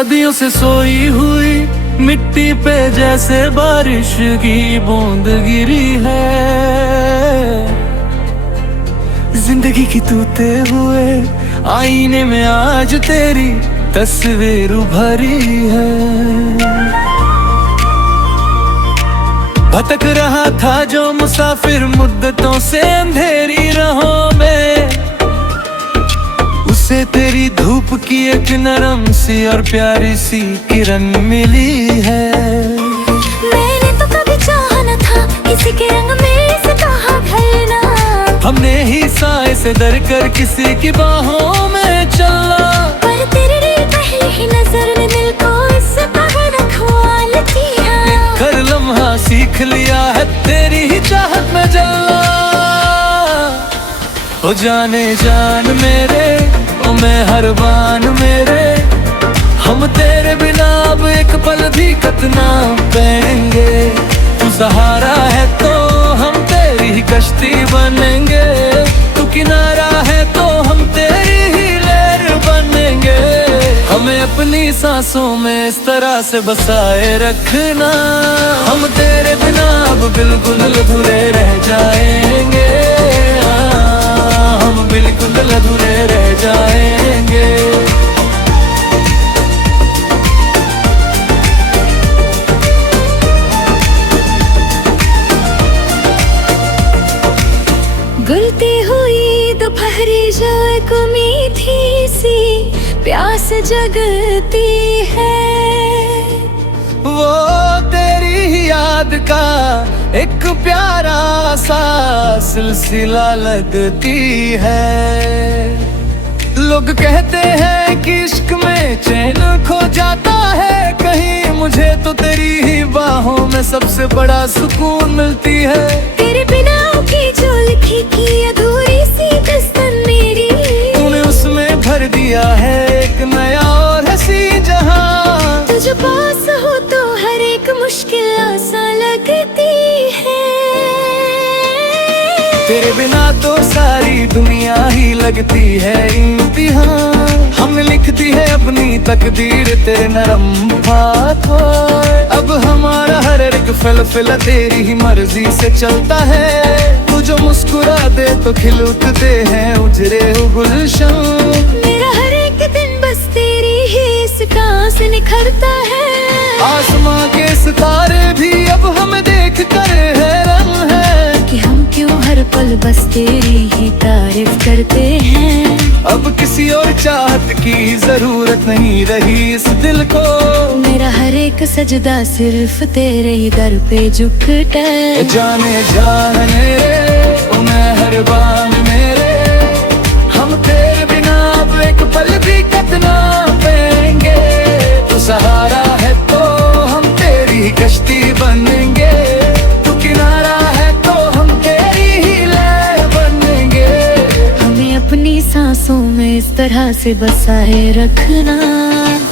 सदियों से सोई हुई मिट्टी पे जैसे बारिश की बूंद गिरी है। जिंदगी की तूते हुए आईने में आज तेरी तस्वीर उभरी है। भटक रहा था जो मुसाफिर मुद्दतों से अंधेरी राहों में, उसे तेरी धूप की एक नरम सी और प्यारी सी किरण मिली है। मैंने तो कभी चाहा न था किसी के रंग में से कहा ढलना, हमने ही साए से डर कर किसी की बाहों में चला। पर तेरी पहली ही नजर ने दिल को इस तरह रखवाल किया। कर लम्हा सीख लिया है तेरी ही चाहत में जलना। ओ जाने जान मेरे, ओ मेहरबान मेरे, हम तेरे बिना अब एक पल भी कत ना पाएंगे। तू सहारा है तो हम तेरी ही कश्ती बनेंगे, तू किनारा है तो हम तेरी ही लहर बनेंगे। हमें अपनी सांसों में इस तरह से बसाए रखना, हम तेरे बिना अब बिल्कुल अधूरे रह जाएंगे। हम बिल्कुल अधूरे रह जाएंगे। गुलती हुई दोपहरी जो एक मीठी सी प्यास जगती है, वो तेरी ही याद का एक प्यारा सा सिलसिला लगती है। लोग कहते हैं कि इश्क में चैन खो जाता है कहीं, मुझे तो तेरी ही बाहों में सबसे बड़ा सुकून मिलती है। तेरे बिना की जो लिखी की अधूरी सी दस्तन मेरी, तूने उसमें भर दिया है एक नया और हंसी जहां। तुझ पास हो तो हर एक मुश्किल आसान लगती है। तेरे बिना तो सारी दुनिया ही लगती है इम्तिहान। हमने लिख दी है अपनी तकदीर तेरे नरम हाथों। अब हमारा हर एक फैसला तेरी ही मर्जी से चलता है। तू जो मुस्कुरा दे तो खिल उठते हैं उजरे गुलशन। मेरा हर एक दिन बस तेरी ही इसका से निखरता है। आसमां के सितारे भी अब हमें देख कर हैरान है कि हम क्यों हर पल बस तेरी ही तारीफ करते हैं। अब किसी और चाहत की जरूरत नहीं रही इस दिल को। मेरा हर एक सजदा सिर्फ तेरे ही दर पे झुकता है। जाने जान मेरे, ओ मेहरबान मेरे, हम तेरे बिना अब एक पल भी कत ना पाएंगे। तू सहारा है तो हम तेरी ही कश्ती बनेंगे, तू किनारा है तो हम तेरी ही लहर बनेंगे। हमें अपनी सांसों में इस तरह से बसाए रखना,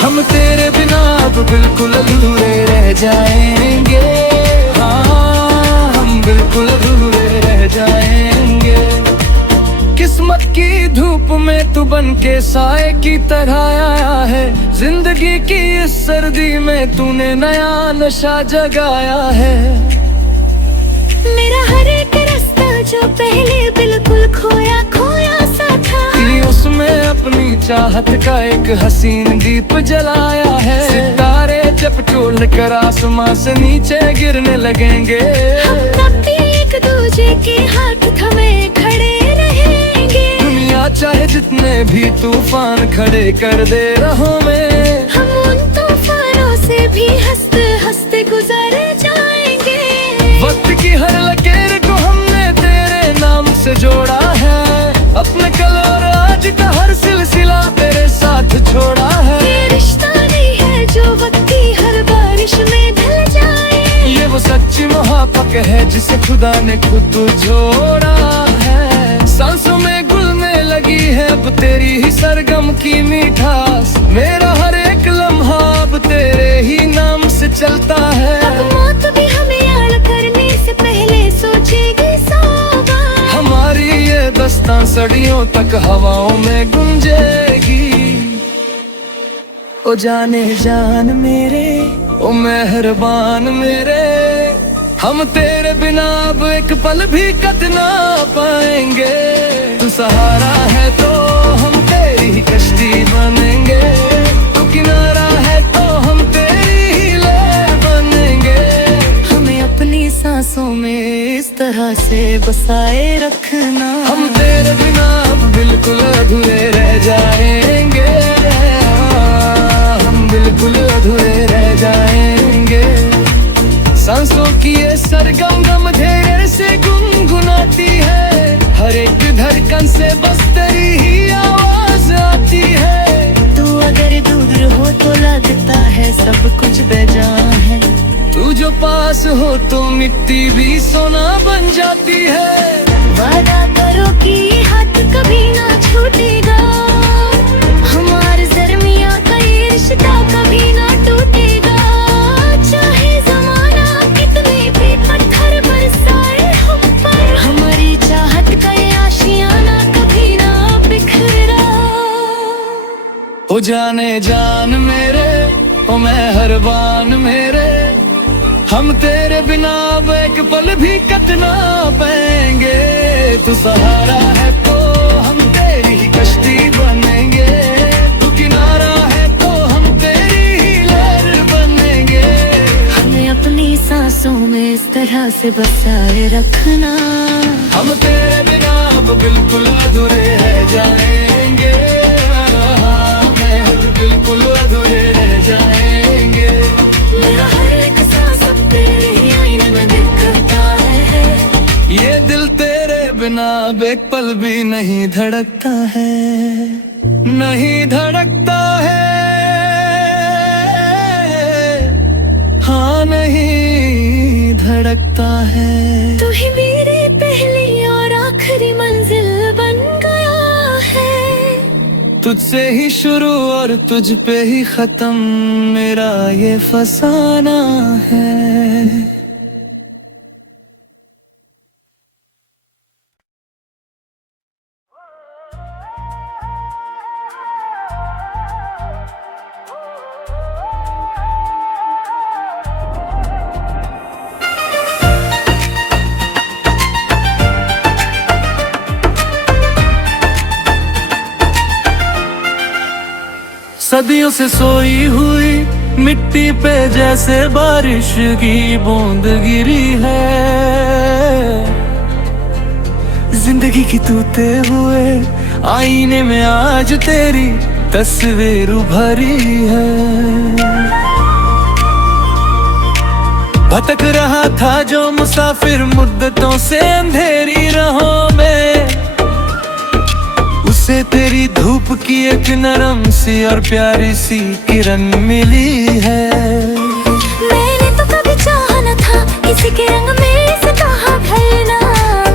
हम तेरे बिना अब बिल्कुल अधूरे रह जाएंगे। हाँ, हम बिल्कुल अधूरे रह जाएंगे। किस्मत की धूप में तू बन के साए की तरह आया है। जिंदगी की इस सर्दी में तूने नया नशा जगाया है। मेरा हर एक रास्ता जो पहले बिल्कुल खोया खोया सा था, उसमें अपनी चाहत का एक हसीन दीप जलाया है। सितारे जब टूट कर आसमां से नीचे गिरने लगेंगे, हम तब भी एक दूजे के हाथ थमे खड़े रहेंगे। दुनिया चाहे जितने भी तूफान खड़े कर दे राहों में, हम उन तूफानों से भी हंसते हंसते गुजर जाएंगे। वक्त की हर लकीर को हमने तेरे नाम से जोड़ा है। अपने कल और आज का हर सिलसिला तेरे साथ छोड़ा है। ये रिश्ता नहीं है जो वक्त की हर बारिश में ढल जाए, ये वो सच्ची मोहब्बत है जिसे खुदा ने खुद जोड़ा है। सांसों में घुलने लगी है अब तेरी ही सरगम की मिठास। मेरा हर एक लम्हा अब तेरे ही नाम से चलता है। अब मौत भी हमें याद करने से पहले सोचेगी सौ बार। हमारी ये दस्तां सदियों तक हवाओं में गूंजेगी। ओ जाने जान मेरे, ओ मेहरबान मेरे, हम तेरे बिना अब एक पल भी कट ना पाएंगे। तू सहारा है तो हम तेरी ही कश्ती बनेंगे, तू किनारा है तो हम तेरी ही लहर बनेंगे। हमें अपनी सांसों में इस तरह से बसाए रखना, हम तेरे बिना अब बिल्कुल अधूरे रह जाएंगे, हम बिल्कुल अधूरे रह जाएंगे। सांसों की ये सरगम गम धीरे से गुनगुनाती है, हर एक धड़कन से बस तेरी ही आवाज आती है। तू अगर दूर हो तो लगता है सब कुछ बेजान है, तू जो पास हो तो मिट्टी भी सोना बन जाती है। वादा करो कि हाथ कभी ना छूटेगा, हमारे दरमियां का ये रिश्ता कभी ना टूटेगा। चाहे जमाना कितने भी पत्थर बरसाए हम पर, हमारी चाहत का ये आशियाना कभी ना बिखरा। ओ जाने जान मेरे, ओ मेहरबान मेरे, हम तेरे बिना अब एक पल भी कट ना पाएंगे। तू सहारा है तो हम तेरी ही कश्ती बनेंगे, तू किनारा है तो हम तेरी ही लहर बनेंगे। हमें अपनी सांसों में इस तरह से बसाए रखना, हम तेरे बिना अब बिल्कुल अधूरे रह जाएंगे, बिल्कुल अधूरे रह जाएंगे। मेरा हर एक सांस अब तेरे ही आईने में दिखता है, ये दिल तेरे बिना अब एक पल भी नहीं धड़कता है, नहीं धड़कता है, हाँ नहीं धड़कता है। तू ही मेरी पहली और आखिरी मंजिल बन गया है, तुझसे ही शुरू और तुझ पे ही खत्म मेरा ये फसाना है। सदियों से सोई हुई मिट्टी पे जैसे बारिश की बूंद गिरी है, जिंदगी की तूते हुए आईने में आज तेरी तस्वीर उभरी है। भटक रहा था जो मुसाफिर मुद्दतों से अंधेरी राहों में, उसे तेरी धूप की एक नरम सी और प्यारी सी किरण मिली है। मैंने तो कभी चाहा न था किसी के रंग में से कहा ढलना,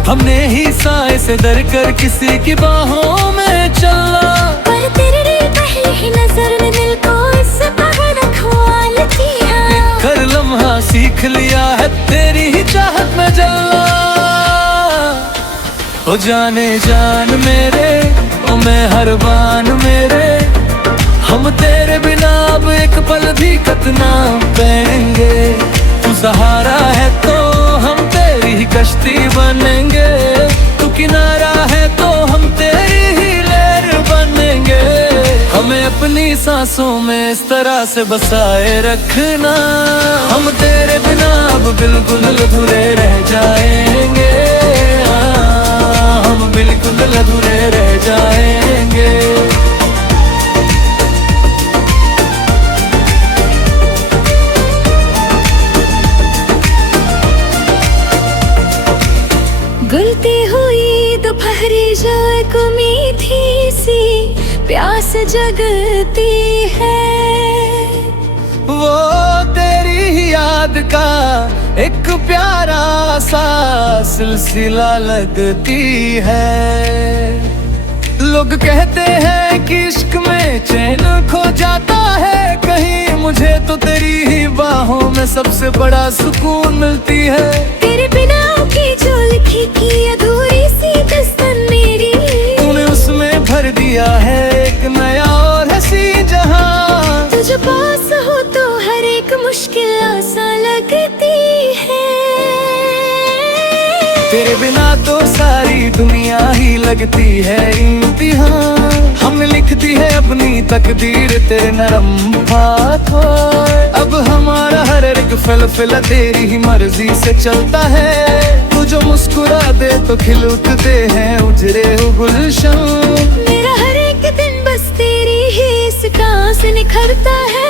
हमने ही साए से डर कर किसी की बाहों में चलना, पर तेरी पहली ही नजर ने दिल को इससे बाहर रखवाल दिया। कर लम्हा सीख लिया है तेरी ही चाहत में जलना। ओ जाने जान मेरे, ओ मेहरबान मेरे, हम तेरे बिना अब एक पल भी कट ना पाएंगे। तू सहारा है तो हम तेरी ही कश्ती बनेंगे, तू किनारा है तो हम तेरी ही लहर बनेंगे। हमें अपनी सांसों में इस तरह से बसाए रखना, हम तेरे बिना अब बिल्कुल अधूरे रह जाएंगे, हम बिल्कुल अधूरे रह जाएंगे। गुलती हुई दोपहरी जो एक मीठी सी प्यास जगती है, वो तेरी ही याद का एक प्यारा सा सिलसिला लगती है। लोग कहते हैं कि इश्क में चैन खो जाता है कहीं, मुझे तो तेरी ही बाहों में सबसे बड़ा सुकून मिलती है। तेरे बिना की जो लिखी की अधूरी सी दस्तन मेरी, तूने उसमें भर दिया है एक नया और हसी जहां। तुझ लगती है इम्तिहान। हमने लिख दी है अपनी तकदीर तेरे नरम हाथों। अब हमारा हर एक फैसला तेरी ही मर्जी से चलता है। तू जो मुस्कुरा दे तो खिल उठते हैं उजरे हो गुलशन। मेरा हर एक दिन बस तेरी ही सितारों से निखरता है।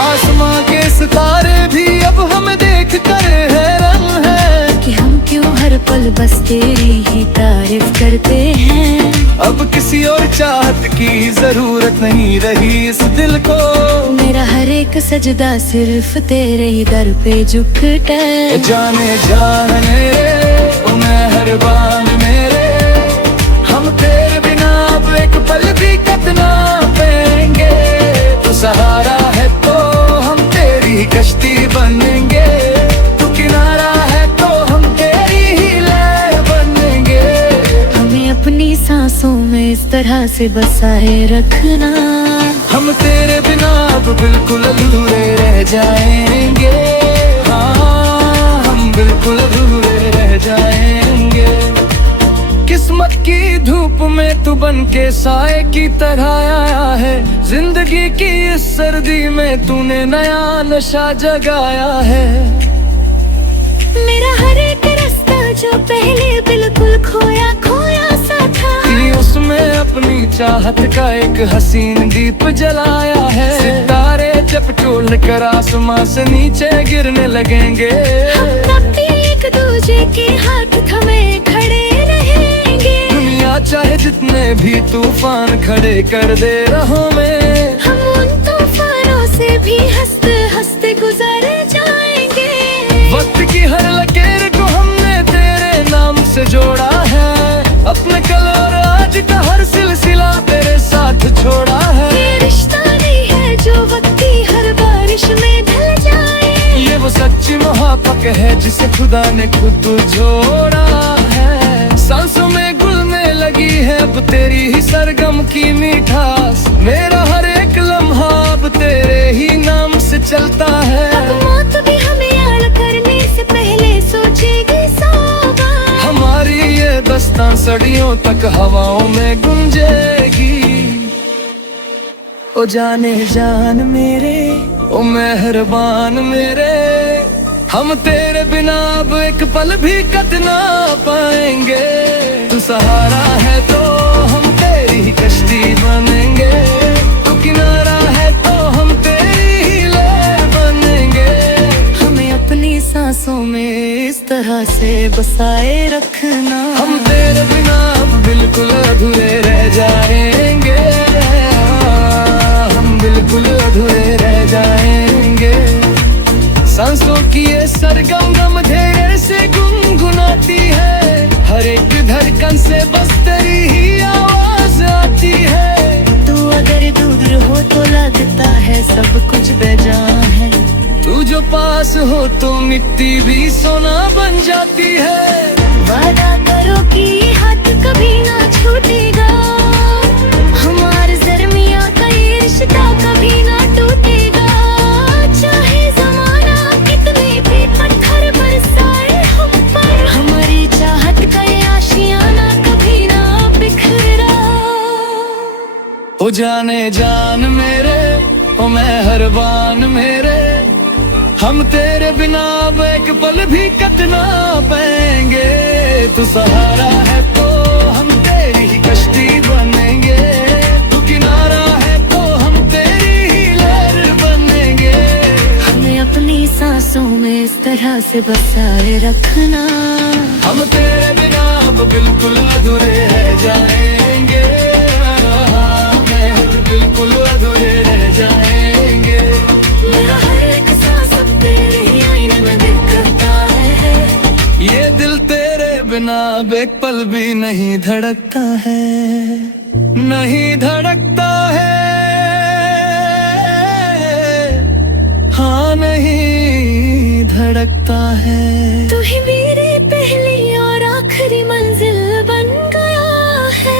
आसमां के सितारे भी अब हमें देख कर हैरान है कि हम क्यों हर पल बस तेरी ही तारीफ करते हैं। अब किसी और चाहत की जरूरत नहीं रही इस दिल को। मेरा हर एक सजदा सिर्फ तेरे ही दर पे झुकता है। जाने जान मेरे ओ मेहरबान मेरे, हम तेरे बिना अब एक पल भी कट ना पाएंगे। तू सहारा है तो हम तेरी ही कश्ती बनेंगे। तू किनारा है तो हम तेरी ही लहर बनेंगे। हमें अपनी सांसों में इस तरह से बसाए रखना। हम तेरे बिना अब बिल्कुल अधूरे रह जाएंगे। हाँ हम बिल्कुल अधूरे रह जाएंगे। किस्मत की धूप में तू बन के साए की तरह आया है। जिंदगी की इस सर्दी में तूने नया नशा जगाया है। मेरा हर एक रास्ता जो पहले बिल्कुल खोया खोया सा था, उसमें अपनी चाहत का एक हसीन दीप जलाया है। सितारे जब टूट कर आसमां से नीचे गिरने लगेंगे। हम तब भी एक दूजे के हाथ थमे खड़े रहेंगे। दुनिया चाहे जितने भी तूफान खड़े कर दे राहों में, हम उन तूफानों से भी हंसते हंसते गुजर जाएंगे। वक्त की हर लकीर को हमने तेरे नाम से जोड़ा है। अपने कल और आज का हर सिलसिला तेरे साथ छोड़ा है। ये रिश्ता नहीं है जो वक्त की हर बारिश में ढल जाए। ये वो सच्ची मोहब्बत है जिसे खुदा ने खुद जोड़ा है। सांसों में घुलने लगी है अब तेरी ही सरगम की मिठास। मेरा हर एक लम्हा अब तेरे ही नाम से चलता है। अब मौत भी हमें याद करने से पहले सोचेगी 100 बार। हमारी ये दस्तां सदियों तक हवाओं में गूंजेगी। ओ जाने जान मेरे ओ मेहरबान मेरे, हम तेरे बिना अब एक पल भी कट ना पाएंगे। तू सहारा है तो हम तेरी ही कश्ती बनेंगे। तू किनारा है तो हम तेरी ही लहर बनेंगे। हमें अपनी सांसों में इस तरह से बसाए रखना। हम तेरे बिना अब बिल्कुल अधूरे रह जाएंगे। हम बिल्कुल अधूरे रह जाएंगे। सांसों की ये सरगम गम धीरे से गुनगुनाती है। हर एक धड़कन से बस तेरी ही आवाज आती है। तू अगर दूर हो तो लगता है सब कुछ बेजान है। तू जो पास हो तो मिट्टी भी सोना बन जाती है। वादा करो कि ये हाथ कभी ना छूटेगा। हमारे दरमियां का ये रिश्ता कभी ना टूटेगा। चाहे जमाना कितने भी पत्थर बरसाए हम पर, हमारी चाहत का ये आशियाना कभी ना बिखरा। ओ जाने जान मेरे ओ मेहरबान मेरे, हम तेरे बिना अब एक पल भी कट ना पाएंगे। तू सहारा है तो हम तेरी ही कश्ती बनेंगे। तू किनारा है तो हम तेरी ही लहर बनेंगे। हमें अपनी सांसों में इस तरह से बसाए रखना। हम तेरे बिना अब बिल्कुल अधूरे रह जाएंगे। बिल्कुल अधूरे रह जाएंगे। मेरा हर एक सांस अब तेरे ही आईने में दिखता है। ये दिल तेरे बिना अब एक पल भी नहीं धड़कता है। नहीं धड़कता है। हाँ नहीं धड़कता है। तू ही मेरी पहली और आखिरी मंजिल बन गया है।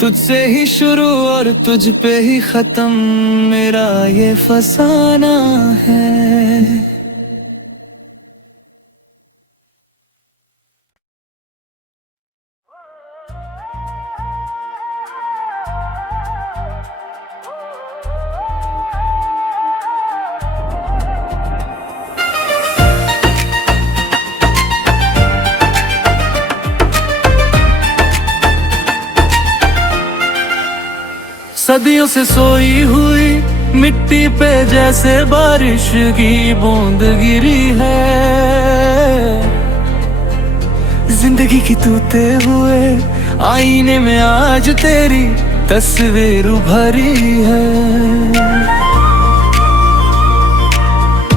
तुझसे ही शुरू और तुझ पे ही खत्म मेरा ये फसाना है। सदियों से सोई हुई मिट्टी पे जैसे बारिश की बूंद गिरी है। जिंदगी की तूते हुए आईने में आज तेरी तस्वीर उभरी है।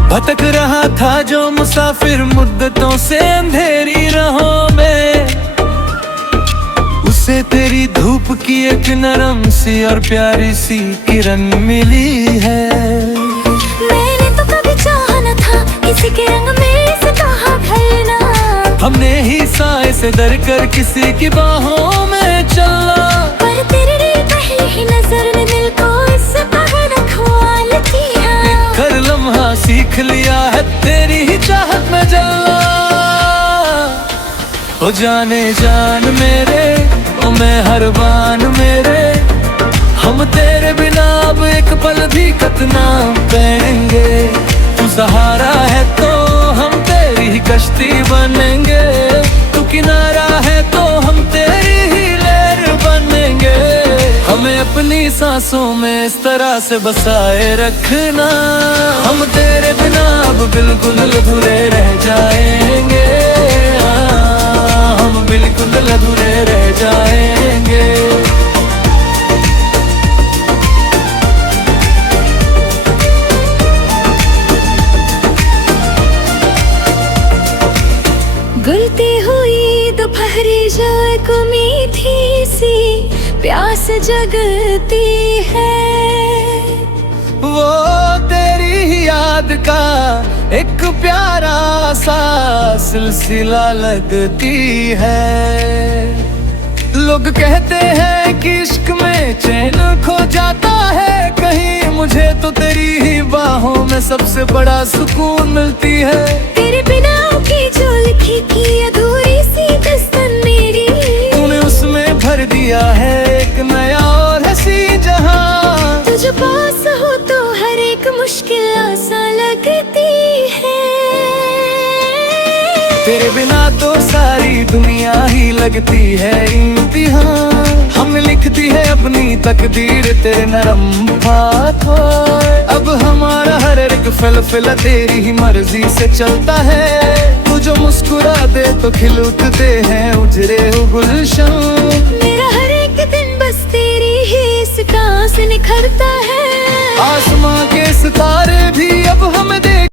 भटक रहा था जो मुसाफिर मुद्दतों से अंधेरी राहों में, उसे तेरी धूप की एक नरम सी और प्यारी सी किरण मिली है। मैंने तो कभी चाहा न था किसी के रंग में से कहा ढलना, हमने ही साए से डर कर किसी की बाहों में चला। पर तेरी पहली ही नजर ने दिल को इस तरह रखवाल किया। कर लम्हा सीख लिया है तेरी ही चाहत में जला। ओ जाने जान मेरे, ओ मैं हरबान मेरे, हम तेरे बिना अब एक पल भी कत ना पाएंगे। तू सहारा है तो हम तेरी ही कश्ती बनेंगे, तू किनारा है तो हम तेरी ही लहर बनेंगे। हमें अपनी सांसों में इस तरह से बसाए रखना, हम तेरे बिना अब बिल्कुल अधूरे रह जाएंगे। हम बिल्कुल अधूरे रह जाएंगे। गुलती हुई दोपहरी जाए को मीठी सी प्यास जगती है। वो तेरी ही याद का एक प्यारा सा सिलसिला लगती है। लोग कहते हैं कि इश्क में चैन खो जाता है कहीं, मुझे तो तेरी ही बाहों में सबसे बड़ा सुकून मिलती है। तेरे बिना की जो लिखी की अधूरी सी दस्तन मेरी, तूने उसमें भर दिया है एक नया और हंसी जहां। तुझ पास हो तो हर एक मुश्किल आसान लगती है। तेरे बिना तो सारी दुनिया ही लगती है इम्तिहान। हमने लिख दी है अपनी तकदीर तेरे नरम हाथों। अब हमारा हर एक फैसला तेरी ही मर्जी से चलता है। तू जो मुस्कुरा दे तो खिल उठते हैं उजरे गुलशन। मेरा हर एक दिन बस तेरी ही इस से निखरता है।